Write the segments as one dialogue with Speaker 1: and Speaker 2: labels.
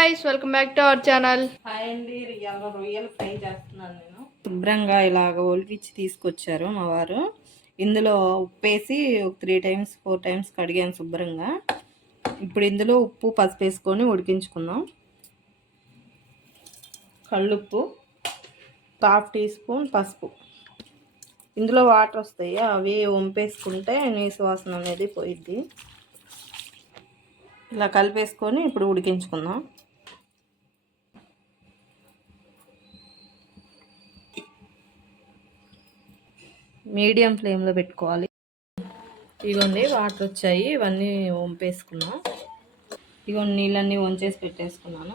Speaker 1: Guys welcome back to our channel
Speaker 2: hi అండి రియల్గా రొయ్యలు ఫ్రై చేస్తున్నాను నేను.
Speaker 3: శుభ్రంగా ఇలాగ ఒలిపించి తీసుకొచ్చారు మా వారు. ఇందులో ఉప్పేసి ఒక త్రీ టైమ్స్ ఫోర్ టైమ్స్ కడిగాను శుభ్రంగా. ఇప్పుడు ఇందులో ఉప్పు పసుపు వేసుకొని ఉడికించుకుందాం. కళ్ళుప్పు హాఫ్ టీ స్పూన్ పసుపు. ఇందులో వాటర్ వస్తాయి అవి వంపేసుకుంటే నీసు వాసన అనేది పోయిద్ది. ఇలా కలిపేసుకొని ఇప్పుడు ఉడికించుకుందాం. మీడియం ఫ్లేమ్లో పెట్టుకోవాలి. ఇవన్నీ వాటర్ వచ్చాయి. ఇవన్నీ వంపేసుకున్నాం. ఇవన్నీ నీళ్ళన్నీ వంచేసి పెట్టేసుకున్నాను.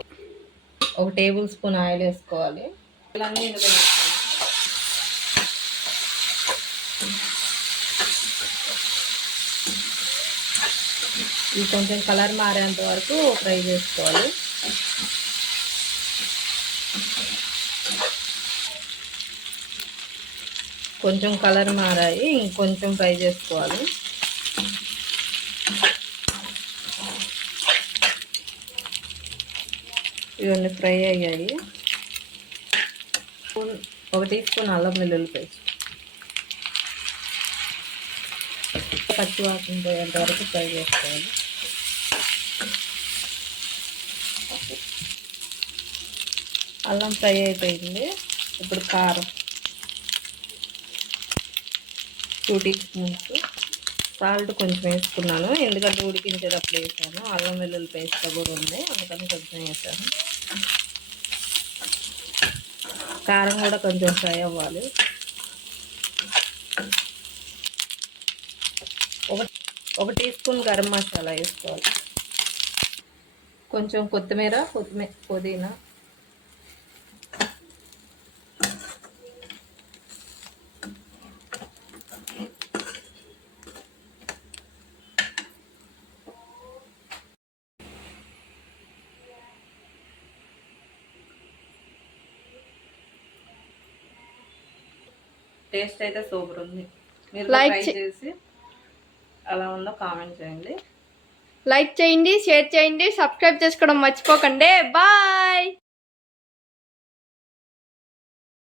Speaker 3: ఒక టేబుల్ స్పూన్ ఆయిల్ వేసుకోవాలి. ఇందులో. ఇవి కొంచెం కలర్ మారేంత వరకు ఫ్రై చేసుకోవాలి. కొంచెం కలర్ మారాయి ఇంకొంచెం ఫ్రై చేసుకోవాలి. ఇవన్నీ ఫ్రై అయ్యాయి. స్పూన్- ఒక టీ స్పూన్ అల్లం వెల్లుల్లి పేస్ట్. పచ్చి వాసన పోయేంత వరకు ఫ్రై చేసుకోవాలి. అల్లం ఫ్రై అయిపోయింది. ఇప్పుడు కారం. టూ టీ స్పూన్స్ సాల్ట్ కొంచెం వేసుకున్నాను. ఎందుకంటే ఉడికించేటప్పుడు వేసాను. అల్లం వెల్లుల్లి పేస్ట్ కూడా ఉంది. అందుకని కొంచెం వేసాను. కారం కూడా కొంచెం ఫ్రై అవ్వాలి. ఒక ఒక టీ స్పూన్ గరం మసాలా వేసుకోవాలి. కొంచెం కొత్తిమీర కొత్తిమీర పుదీనా టేస్ట్ అయితే సూపర్ ఉంది. మీరు
Speaker 1: చే-
Speaker 3: చేసి ఎలా ఉందో కామెంట్ చేయండి.
Speaker 1: లైక్ చేయండి షేర్ చేయండి సబ్స్క్రైబ్ చేసుకోవడం మర్చిపోకండి. బాయ్!